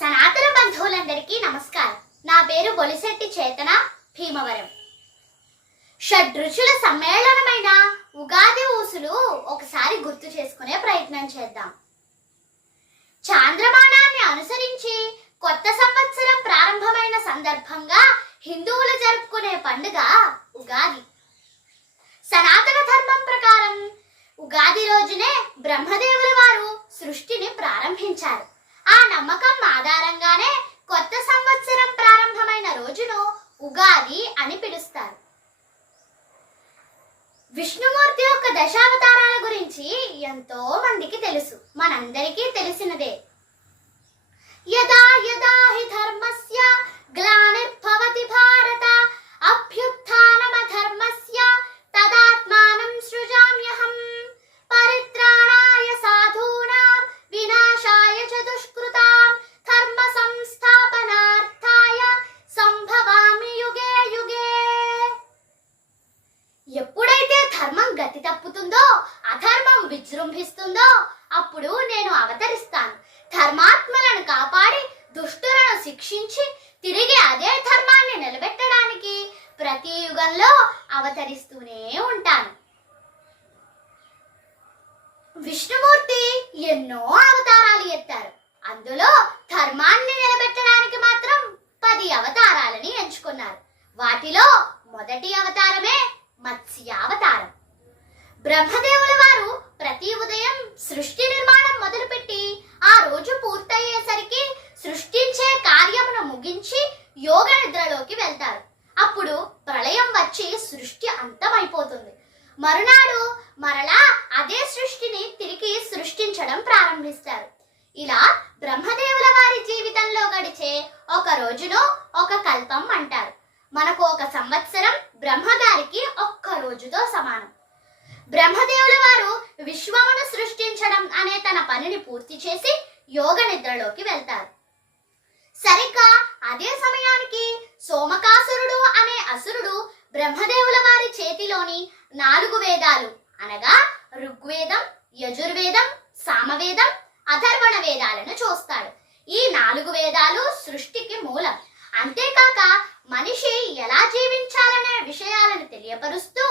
సనాతన బంధువులందరికీ నమస్కారం. నా పేరు బొలిశెట్టి చేతన, భీమవరం. షడ్రుచుల సమ్మేళనమైన ఉగాది ఊసులు ఒకసారి గుర్తు చేసుకునే ప్రయత్నం చేద్దాం. చాంద్రమానాన్ని అనుసరించి కొత్త సంవత్సరం ప్రారంభమైన సందర్భంగా హిందువులు జరుపుకునే పండుగ ఉగాది. సనాతన ధర్మం ప్రకారం ఉగాది రోజునే బ్రహ్మదేవుల వారు సృష్టిని ప్రారంభించారు. ఆ నమ్మకం ఆధారంగానే కొత్త సంవత్సరం ప్రారంభమైన రోజును ఉగాది అని పిలుస్తారు. విష్ణుమూర్తి యొక్క దశావతారాల గురించి ఎంతో మందికి తెలుసు, మనందరికీ తెలిసినదే. యదా యదా హి ధర్మస్య గ్లానిర్భవతి భారత అభ్యుత్థానమధర్మస్య తదాత్మానం సృజామ్యహం పరిత్రాణాయ సాధూనాం వినాశాయ చ దుష్కృతాం ధర్మ సంస్థాపనార్థాయ సంభవామి యుగే యుగే. ఎప్పుడైతే ధర్మం గతి తప్పుతుందో, అధర్మం విజృంభిస్తుందో అప్పుడు నేను అవతరిస్తాను. ధర్మాత్మలను కాపాడి దుష్టులను శిక్షించి తిరిగి అదే ధర్మాన్ని నిలబెట్టడానికి ప్రతి యుగంలో అవతరిస్తూనే ఉంటాను. విష్ణుమూర్తి ఎన్నో అవతారాలు ఎత్తారు. అందులో ధర్మాన్ని నిలబెట్టడానికి మాత్రం 10 అవతారాలని ఎంచుకున్నారు. వాటిలో మొదటి అవతారమే మత్స్యావతారం. బ్రహ్మదేవుల వారు ప్రతి ఉదయం సృష్టి నిర్మాణం మొదలుపెట్టి ఆ రోజు పూర్తయ్యేసరికి సృష్టించే కార్యమును ముగించి యోగ నిద్రలోకి వెళ్తారు. అప్పుడు ప్రళయం వచ్చి సృష్టి అంతమైపోతుంది. మరునాడు మరలా అదే సృష్టిని తిరిగి సృష్టించడం ప్రారంభిస్తారు. ఇలా బ్రహ్మదేవుల వారి జీవితంలో గడిచే ఒక రోజును ఒక కల్పం అంటారు. మనకు ఒక సంవత్సరం బ్రహ్మగారికి ఒక్క రోజుతో సమానం. బ్రహ్మదేవుల వారు విశ్వమును సృష్టించడం అనే తన పనిని పూర్తి చేసి యోగ నిద్రలోకి వెళ్తారు. సరిగ్గా అదే సమయానికి సోమకాసురుడు అనే అసురుడు బ్రహ్మదేవుల వారి చేతిలోని 4 వేదాలు అనగా ఋగ్వేదం, యజుర్వేదం, సామవేదం, అథర్వణ వేదాలను చూస్తాడు. ఈ 4 వేదాలు సృష్టికి మూలం. అంతేకాక మనిషి ఎలా జీవించాలనే విషయాలను తెలియపరుస్తూ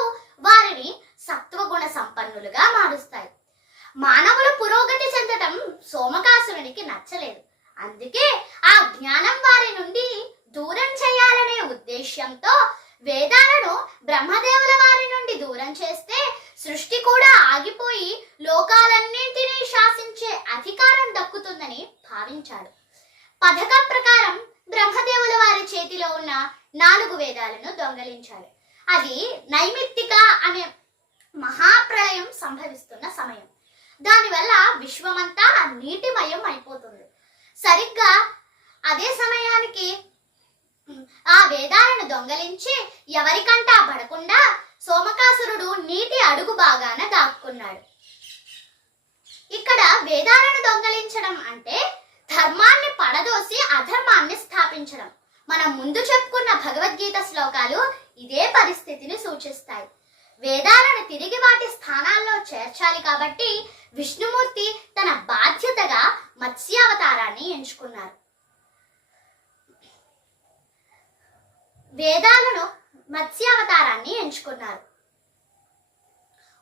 వారిని సత్వగుణ సంపన్నులుగా మారుస్తాయి. మానవులు పురోగతి చెందటం సోమకాసురునికి నచ్చలేదు. అందుకే ఆ జ్ఞానం వారి నుండి దూరం చేయాలనే ఉద్దేశ్యంతో వేదాలను బ్రహ్మదేవుల వారి నుండి దూరం చేస్తే సృష్టి కూడా ఆగిపోయి లోకాలన్నింటినీ శాసించే అధికారం దక్కుతుందని భావించాడు. పథకం ప్రకారం బ్రహ్మదేవుల వారి చేతిలో ఉన్న 4 వేదాలను దొంగలించాడు. అది నైమిత్తిక అనే మహాప్రళయం సంభవిస్తున్న సమయం. దానివల్ల విశ్వమంతా నీటిమయం అయిపోతుంది. సరిగ్గా అదే సమయానికి ఆ వేదాలను దొంగలించి ఎవరికంటా పడకుండా సోమకాసురుడు నీటి అడుగు భాగాన దాక్కున్నాడు. ఇక్కడ వేదాలను దొంగలించడం అంటే ధర్మాన్ని పడదోసి అధర్మాన్ని స్థాపించడం. మనం ముందు చెప్పుకున్న భగవద్గీత శ్లోకాలు ఇదే పరిస్థితిని సూచిస్తాయి. వేదాలను తిరిగి వాటి స్థానాల్లో చేర్చాలి కాబట్టి విష్ణుమూర్తి తన బాధ్యతగా మత్స్యావతారాన్ని ఎంచుకున్నారు.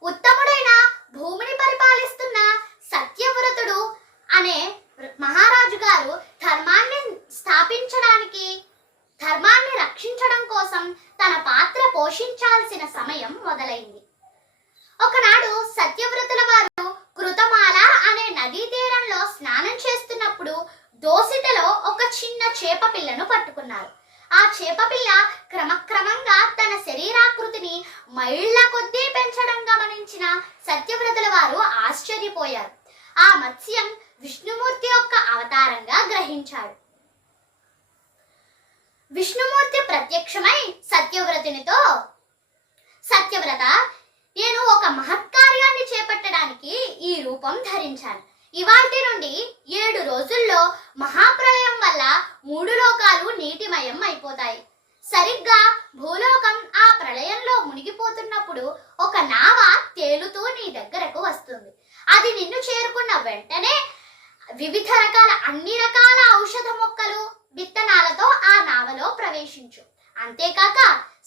ఉత్తముడైన భూమిని పరిపాలిస్తున్న సత్యవ్రతుడు అనే మహారాజు గారు ధర్మాన్ని స్థాపించడానికి, ధర్మాన్ని రక్షించడం కోసం తన పాత్ర పోషించాల్సిన సమయం మొదలైంది. ఒకనాడు సత్యవ్రతుల వారు కృతమాల అనే నదీ తీరంలో స్నానం చేస్తున్నప్పుడు దోసిటలో ఒక చిన్న చేప పిల్లను పట్టుకున్నారు. ఆ చేపపిల్ల క్రమక్రమంగా తన శరీరాకృతిని మైళ్ళ కొద్దీ పెంచడం గమనించిన సత్యవ్రతుల వారు ఆశ్చర్యపోయారు. ఆ మత్స్యం విష్ణుమూర్తి యొక్క అవతారంగా గ్రహించాడు. విష్ణుమూర్తి ప్రత్యక్షమై సత్యవ్రతునితో, సత్యవ్రత, నేను ఒక మహత్కార్యాన్ని చేపట్టడానికి ఈ రూపం ధరించాను. ఇవాల్టి నుండి 7 రోజుల్లో మహాప్రళయం వల్ల 3 లోకాలు నీటిమయం అయిపోతాయి. సరిగ్గా భూలోకం ఆ ప్రళయంలో మునిగిపోతున్నప్పుడు ఒక నావ తేలుతూ నీ దగ్గరకు వస్తుంది. అది నిన్ను చేరుకున్న వెంటనే వివిధ రకాల అన్ని రకాల ఔషధ అంతేకాక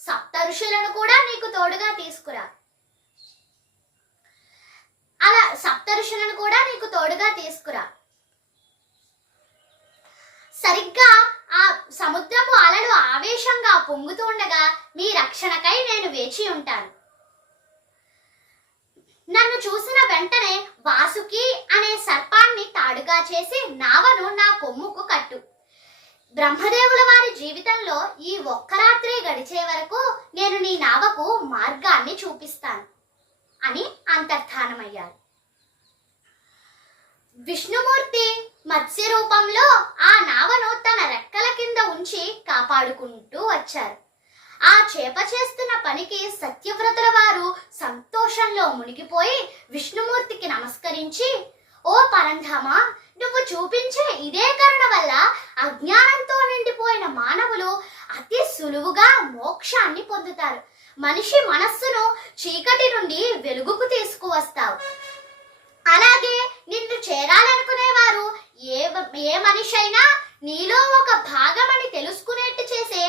సప్త ఋషులను కూడా నీకు తోడుగా తీసుకురా. అలా సప్త ఋషులను కూడా నీకు తోడుగా తీసుకురా. సరిగ్గా ఆ సముద్రపు అలలు ఆవేశంగా పొంగుతూ ఉండగా మీ రక్షణకై నేను వేచి ఉంటాను. నన్ను చూసిన వెంటనే వాసుకి అనే సర్పాన్ని తాడుగా చేసి నావను నా కొమ్ముకు కట్టు. బ్రహ్మదేవుల వారి జీవితంలో ఈ ఒక్క రాత్రి గడిచే వరకు నేను నీ నావకు మార్గాన్ని చూపిస్తాను అని అంతర్ధానమయ్యారు. విష్ణుమూర్తి మత్స్య రూపంలో ఆ నావను తన రెక్కల కింద ఉంచి కాపాడుకుంటూ వచ్చారు. ఆ చేప చేస్తున్న పనికి సత్యవ్రతుల వారు సంతోషంలో మునిగిపోయి విష్ణుమూర్తికి నమస్కరించి, ఓ పరంధామ, నువ్వు చూపించే ఇదే కరుణ వల్ల అజ్ఞానంతో నిండిపోయిన మానవులు అతి సులువుగా మోక్షాన్ని పొందుతారు. మనిషి మనస్సును చీకటి నుండి వెలుగుకు తీసుకువస్తావు. అలాగే నిన్ను చేరాలనుకునేవారు ఏ మనిషి అయినా నీలో ఒక భాగమని తెలుసుకునేట్టు చేసే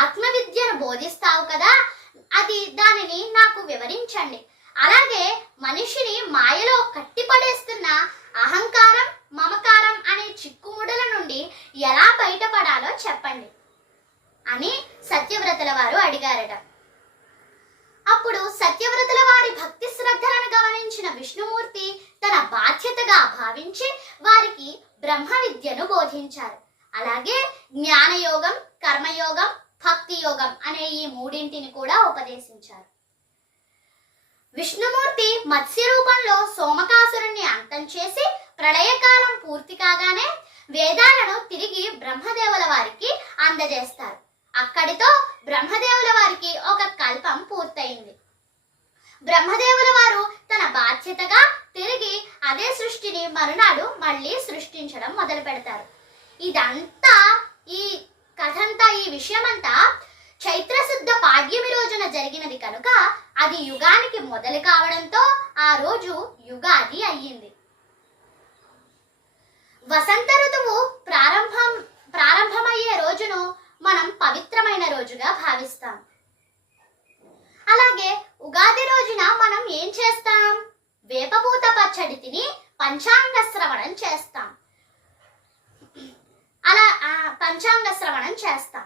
ఆత్మ విద్యను బోధిస్తావు కదా, దానిని నాకు వివరించండి. అలాగే మనిషిని మాయలో కట్టిపడేస్తున్న అహంకారం, మమకారం అనే చిక్కుముడుల నుండి ఎలా బయటపడాలో చెప్పండి అని సత్యవ్రతుల వారు అడిగారట. అప్పుడు సత్యవ్రతుల వారి భక్తి శ్రద్ధలను గమనించిన విష్ణుమూర్తి తన బాధ్యతగా భావించి వారికి బ్రహ్మ విద్యను బోధించారు. అలాగే జ్ఞానయోగం, కర్మయోగం, భక్తి యోగం అనే ఈ మూడింటిని కూడా ఉపదేశించారు. విష్ణుమూర్తి మత్స్య రూపంలో సోమకాసురుణ్ణి అంతం చేసి ప్రళయకాలం పూర్తి కాగానే వేదాలను తిరిగి బ్రహ్మదేవుల వారికి అందజేస్తారు. అక్కడితో బ్రహ్మదేవుల వారికి ఒక కల్పం పూర్తయింది. బ్రహ్మదేవుల వారు తన బాధ్యతగా తిరిగి అదే సృష్టిని మరునాడు మళ్ళీ సృష్టించడం మొదలు పెడతారు. ఇదంతా ఈ కథంతా, ఈ విషయమంతా చైత్రశుద్ధ పాడ్యమి రోజున జరిగినది కనుక అది యుగానికి మొదలు కావడంతో ఆ రోజు యుగాది అయ్యింది. వసంత ఋతువు ప్రారంభమయ్యే రోజును మనం పవిత్రమైన రోజుగా భావిస్తాం. అలాగే ఉగాది రోజున మనం ఏం చేస్తాం? వేపపూత పచ్చడి తిని పంచాంగ శ్రవణం చేస్తాం. పంచాంగ శ్రవణం చేస్తాం.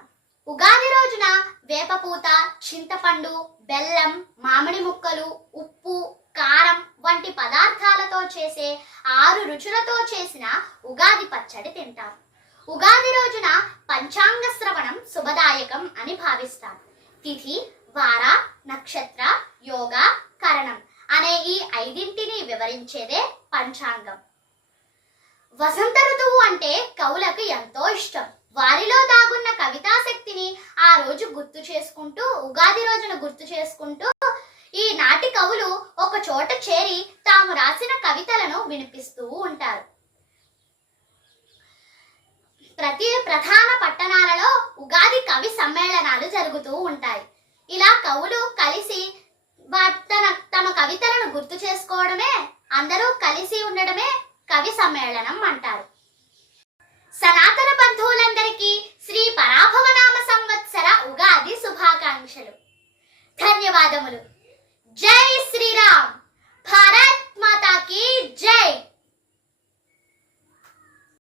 ఉగాది రోజున వేపపూత, చింతపండు, బెల్లం, మామిడి ముక్కలు, ఉప్పు, కారం వంటి పదార్థాలతో చేసే 6 రుచులతో చేసిన ఉగాది పచ్చడి తింటాం. ఉగాది రోజున పంచాంగ శ్రవణం శుభదాయకం అని భావిస్తాం. తిథి, వార, నక్షత్ర, యోగ, కరణం అనే ఈ 5ంటిని వివరించేదే పంచాంగం. వసంత ఋతువు అంటే కవులకు ఎంతో ఇష్టం. వారిలో దాగున్న కవితా శక్తిని ఆ రోజు గుర్తు చేసుకుంటూ, ఉగాది రోజున గుర్తు చేసుకుంటూ ఈనాటి కవులు ఒక చోట చేరి తాము రాసిన కవితలను వినిపిస్తూ ఉంటారు. ప్రతి ప్రధాన పట్టణాలలో ఉగాది కవి సమ్మేళనాలు జరుగుతూ ఉంటాయి. ఇలా కవులు కలిసి తమ కవితలను గుర్తు చేసుకోవడమే, అందరూ కలిసి ఉండడమే కవి సమ్మేళనం అంటారు.